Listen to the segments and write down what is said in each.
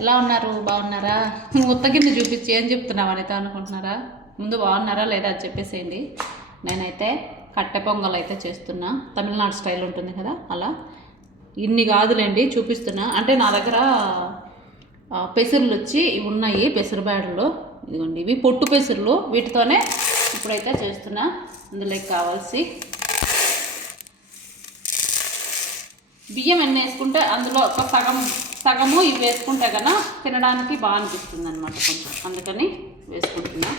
ఎలా ఉన్నారు? బాగున్నారా? ఉత్తగిన్ని చూపించి ఏం చెప్తున్నావు అనేది అనుకుంటున్నారా? ముందు బాగున్నారా లేదా అని చెప్పేసేయండి. నేనైతే కట్టె పొంగల్ అయితే చేస్తున్నా. తమిళనాడు స్టైల్ ఉంటుంది కదా అలా. ఇన్ని కాదులేండి చూపిస్తున్నా. అంటే నా దగ్గర ఆ, పెసర్లు వచ్చి ఇవి ఉన్నాయి పెసరు బ్యాడులు ఇదిగోండి ఇవి పొట్టు పెసర్లు. వీటితోనే ఇప్పుడైతే చేస్తున్నా. అందులోకి కావాల్సి? బియ్యం ఎన్ని వేసుకుంటే అందులో ఒక సగం సగము ఇవి వేసుకుంటే కన్నా తినడానికి బాగా అనిపిస్తుంది అనమాట కొంచెం. అందుకని వేసుకుంటున్నా.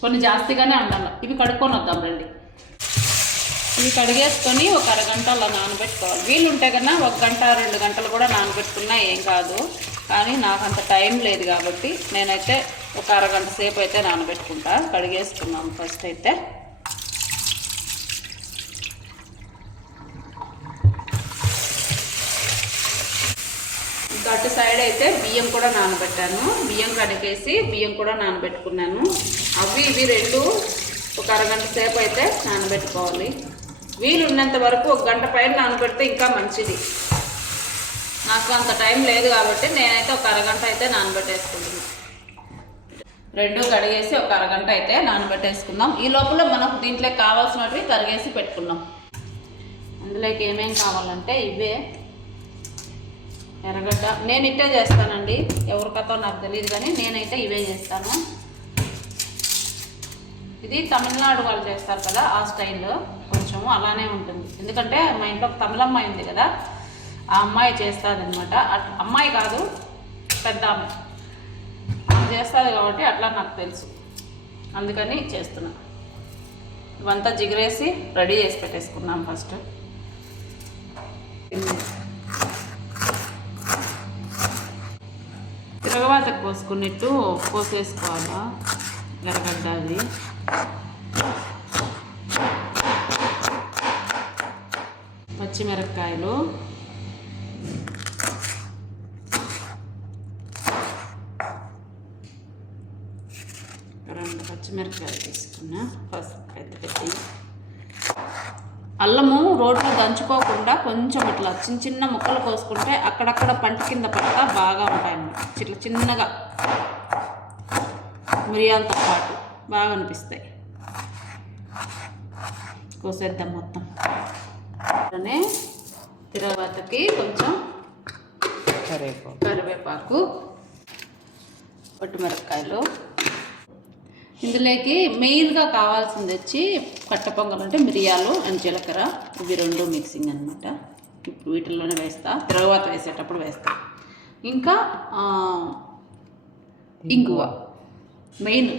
కొన్ని జాస్తిగానే ఉండాలి ఇవి కడుక్కొని వద్దాం రండి. ఇవి కడిగేసుకొని ఒక అరగంట అలా నానబెట్టుకోవాలి. వీలు ఉంటే కన్నా ఒక గంట రెండు గంటలు కూడా నానబెట్టుకున్నా ఏం కాదు. కానీ నాకు అంత టైం లేదు కాబట్టి నేనైతే ఒక అరగంట సేపు అయితే నానబెట్టుకుంటా. కడిగేసుకున్నాం ఫస్ట్ అయితే ఇంకా అటు సైడ్ అయితే బియ్యం కూడా నానబెట్టాను. బియ్యం కడిగేసి బియ్యం కూడా నానబెట్టుకున్నాను. అవి ఇవి రెండు ఒక అరగంట సేపు అయితే నానబెట్టుకోవాలి. వీలున్నంత వరకు ఒక గంట పైన నానబెడితే ఇంకా మంచిది. నాకు అంత టైం లేదు కాబట్టి నేనైతే ఒక అరగంట అయితే నానబెట్టేసుకుంటున్నాను రెండు కడిగేసి ఒక అరగంట అయితే నానబెట్టేసుకుందాం. ఈ లోపల మనకు దీంట్లో కావాల్సినవి తరిగేసి పెట్టుకుందాం. అందులోకి ఏమేం కావాలంటే ఇవే. ఎర్రగడ్డ. నేను ఇట్టే చేస్తానండి. ఎవరి కథ నాకు తెలియదు కానీ నేనైతే ఇవే చేస్తాను. ఇది తమిళనాడు వాళ్ళు చేస్తారు కదా ఆ స్టైల్లో కొంచెం అలానే ఉంటుంది. ఎందుకంటే మా ఇంట్లో ఒక ఉంది కదా ఆ అమ్మాయి చేస్తుంది అమ్మాయి కాదు పెద్ద అమ్మాయి ఆమె చేస్తుంది కాబట్టి అట్లా నాకు తెలుసు. అందుకని చేస్తున్నా. ఇవంతా జిగరేసి రెడీ చేసి పెట్టేసుకున్నాం ఫస్ట్. తిరగవాత కోసుకున్నట్టు కోసేసుకోవాలా? ఎర్రగడ్డ అది పచ్చిమిరపకాయలు. రెండు పచ్చిమిరపకాయలు తీసుకున్నా. ఫస్ట్ పెద్ద పెద్ద అల్లము రోడ్లో దంచుకోకుండా కొంచెం ఇట్లా చిన్న చిన్న ముక్కలు కోసుకుంటే అక్కడక్కడ పంట కింద పడతా బాగా ఉంటాయి అన్నమాట ఇట్లా చిన్నగా మిరియాలతో పాటు బాగా అనిపిస్తాయి. కోసేద్దాం మొత్తం. అలానే తిరగతకి కొంచెం కరేపాకు కరివేపాకు పట్టుమిరపకాయలు ఇందులోకి మెయిన్గా కావాల్సింది వచ్చి కట్ట పొంగల్ అంటే మిరియాలు అండ్ జీలకర్ర. ఇవి రెండు మిక్సింగ్ అనమాట ఇప్పుడు వీటిల్లోనే వేస్తా. తర్వాత వేసేటప్పుడు వేస్తా. ఇంకా ఇంగువ. మెయిన్.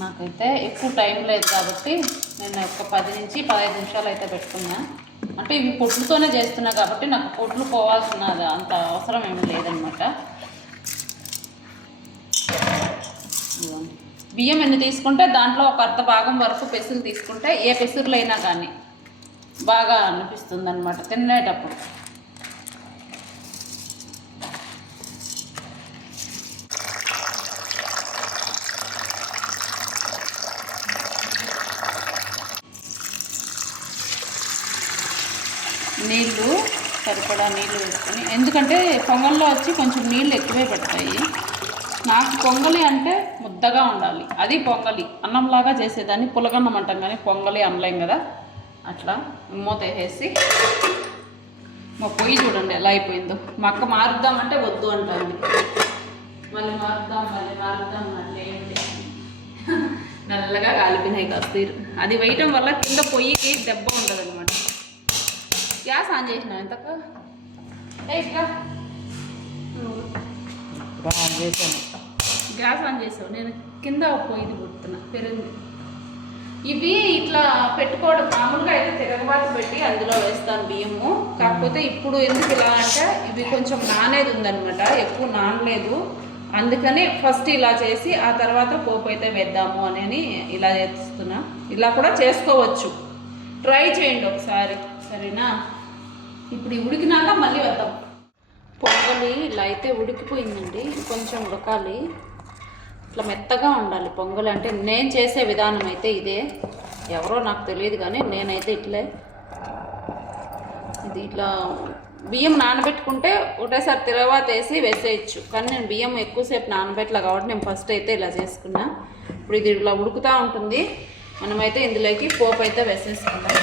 నాకైతే ఎక్కువ టైం లేదు కాబట్టి నేను ఒక పది నుంచి పదహైదు నిమిషాలు అయితే పెట్టుకున్నా. అంటే ఇవి పొట్లుతోనే చేస్తున్నా కాబట్టి నాకు పొట్లు పోవాల్సిన అంత అవసరం ఏమి లేదనమాట ఇదిగోండి. బియ్యం ఎన్ని తీసుకుంటే దాంట్లో ఒక అర్ధ భాగం వరకు పెసులు తీసుకుంటే ఏ పెసురులైనా కానీ బాగా అనిపిస్తుంది అనమాట తినేటప్పుడు. నీళ్ళు సరిపడా నీళ్ళు వేసుకొని ఎందుకంటే పొంగల్లో వచ్చి కొంచెం నీళ్ళు ఎక్కువే పడతాయి. నాకు పొంగలి అంటే ముద్దగా ఉండాలి. అది పొంగలి. అన్నంలాగా చేసేదాన్ని. పులగన్నం అంటాం కానీ పొంగలి అనలేం కదా. అట్లా మూత వేసేసి మా పొయ్యి చూడండి ఎలా అయిపోయిందో. మా అక్క మారుద్దామంటే వద్దు అంటుంది. మళ్ళీ మారుద్దాం మళ్ళీ మారుద్దాం అంటే ఏంటి నల్లగా కాలిపోయినాయి కాస్త అది వేయటం వల్ల కింద పొయ్యికి దెబ్బ ఉండదు అనమాట గ్యాస్ ఆన్ చేసిన ఎంతక ఏ ఇట్లా. నువ్వు ఇప్పుడు ఆన్ చేశాను. గ్యాస్ ఆన్ చేసావు. నేను కింద పోయింది పుడుతున్నా పెరుగు ఇవి ఇట్లా పెట్టుకోవడం మామూలుగా అయితే తిరగబాటు పెట్టి అందులో వేస్తాను బియ్యము. కాకపోతే ఇప్పుడు ఎందుకు ఇలా అంటే ఇవి కొంచెం నానేది ఉందనమాట ఎక్కువ నానలేదు. అందుకని ఫస్ట్ ఇలా చేసి ఆ తర్వాత పోపు అయితే వేద్దాము అని ఇలా చేస్తున్నా. ఇలా కూడా చేసుకోవచ్చు. ట్రై చేయండి ఒకసారి సరేనా? ఇప్పుడు ఉడికినాక మళ్ళీ వద్దాం. పొంగలి ఇలా అయితే ఉడికిపోయిందండి కొంచెం ఉడకాలి. ఇట్లా మెత్తగా ఉండాలి. పొంగల్ అంటే నేను చేసే విధానం అయితే ఇదే. ఎవరో నాకు తెలియదు కానీ నేనైతే ఇట్లే. ఇది ఇట్లా బియ్యం నానబెట్టుకుంటే ఒకటేసారి తర్వాత వేసి వేసేయచ్చు. కానీ నేను బియ్యం ఎక్కువసేపు నానబెట్టలే కాబట్టి నేను ఫస్ట్ అయితే ఇలా చేసుకున్నా. ఇప్పుడు ఇది ఇలా ఉడుకుతూ ఉంటుంది. మనమైతే ఇందులోకి పోపు అయితే వేసేసుకుందాం.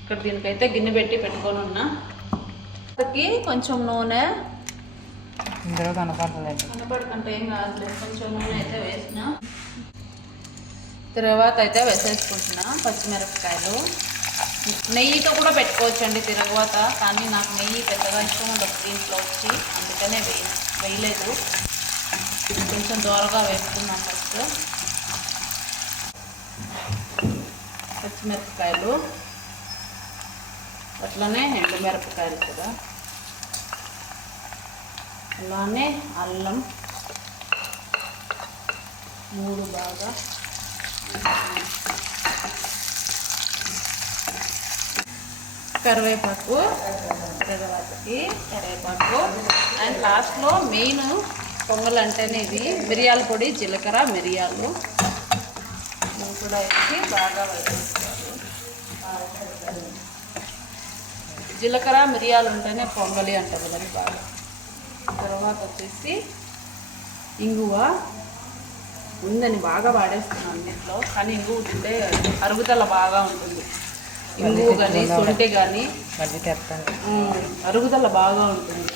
ఇక్కడ దీనికైతే గిన్నె పెట్టి పెట్టుకొని ఉన్నా. దానికి కొంచెం నూనె ఇందులో కనపడలేదు. కనపడకంటే ఏం కాదు కొంచెం నూనె అయితే వేసిన. తర్వాత అయితే వేసేసుకుంటున్నా పచ్చిమిరపకాయలు. నెయ్యితో కూడా పెట్టుకోవచ్చండి తిరగవాత కానీ నాకు నెయ్యి పెద్దగా ఇష్టం ఉండదు దీంట్లో వచ్చి అందుకనే వేయ వేయలేదు. కొంచెం దూరగా వేసుకున్నాం ఫస్ట్. పచ్చిమిరపకాయలు. అట్లనే ఎండుమిరపకాయలు కూడా. అలానే అల్లం మూడు బాగా కరివేపాకు తర్వాతకి కరివేపాకు. అండ్ లాస్ట్లో మెయిన్ పొంగల్ అంటేనే ఇది మిరియాల పొడి జీలకర్ర మిరియాలు. కూడా వేసి బాగా వేసేసుకోవాలి జీలకర్ర మిరియాలు ఉంటేనే పొంగలి అంటారు కదా బాగా. తర్వాత వచ్చేసి ఇంగువ. ఉందని బాగా వాడేస్తున్నాను అన్నింటిలో. కానీ ఇంగువ ఉంటే అరుగుదల బాగా ఉంటుంది. ఇంగువ కానీ సొంటి కానీ అరుగుదల బాగా ఉంటుంది.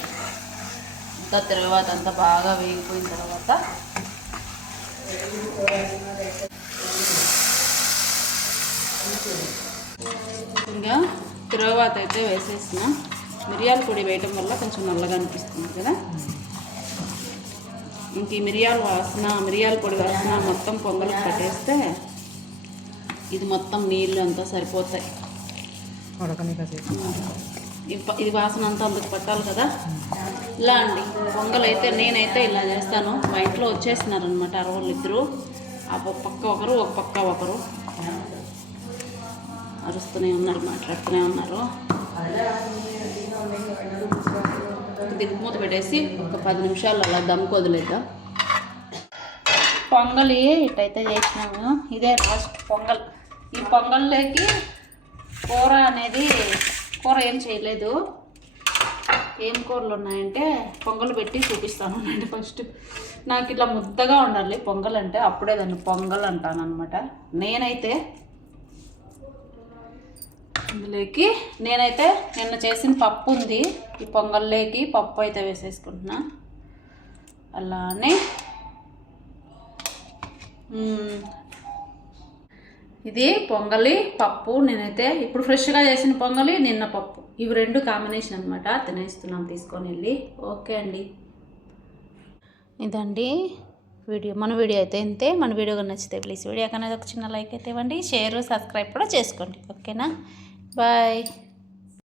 అంతా తర్వాత అంతా బాగా వేగిపోయిన తర్వాత ఇంకా తర్వాత అయితే వేసేసిన. మిరియాల పొడి వేయటం వల్ల కొంచెం నల్లగా అనిపిస్తుంది కదా? ఇంక ఈ మిరియాల వాసన మిరియాల పొడి వాసన మొత్తం పొంగలకు పట్టేస్తే ఇది మొత్తం నీళ్ళు అంతా సరిపోతాయి. ఇది వాసన అంతా అందుకు పట్టాలి కదా? ఇలా అండి. పొంగల్ అయితే నేనైతే ఇలా చేస్తాను. మా ఇంట్లో వచ్చేసినారనమాట అరవళ్ళు ఇద్దరు. ఆ పక్క ఒకరు ఒక పక్క ఒకరు. అరుస్తూనే ఉన్నారు మాట్లాడుతూనే ఉన్నారు. దీనికి పెట్టేసి ఒక పది నిమిషాలు అలా దమ్కి వదిలేద్దాం. పొంగలి ఇట్టయితే చేసినాము. ఇదే లాస్ట్ పొంగల్. ఈ పొంగల్లోకి కూర అనేది కూర ఏం చేయలేదు. ఏం కూరలు ఉన్నాయంటే పొంగల్ పెట్టి చూపిస్తాను అంటే ఫస్ట్ నాకు ఇట్లా ముద్దగా ఉండాలి పొంగల్ అంటే అప్పుడే దాన్ని పొంగల్ అంటాను అనమాట నేనైతే ఇందులోకి నేనైతే నిన్న చేసిన పప్పు ఉంది. ఈ పొంగల్లోకి పప్పు అయితే వేసేసుకుంటున్నా. అలానే ఇది పొంగలి పప్పు. నేనైతే ఇప్పుడు ఫ్రెష్గా చేసిన పొంగలి నిన్న పప్పు. ఇవి రెండు కాంబినేషన్ అనమాట తినేస్తున్నాం తీసుకొని వెళ్ళి. ఓకే అండి. ఇదండి వీడియో. మన వీడియో అయితే ఇంతే. మన వీడియో నచ్చితే ప్లీజ్ వీడియో అనేది ఒక చిన్న లైక్ అయితే ఇవ్వండి. షేర్ సబ్స్క్రైబ్ కూడా చేసుకోండి. ఓకేనా? Bye.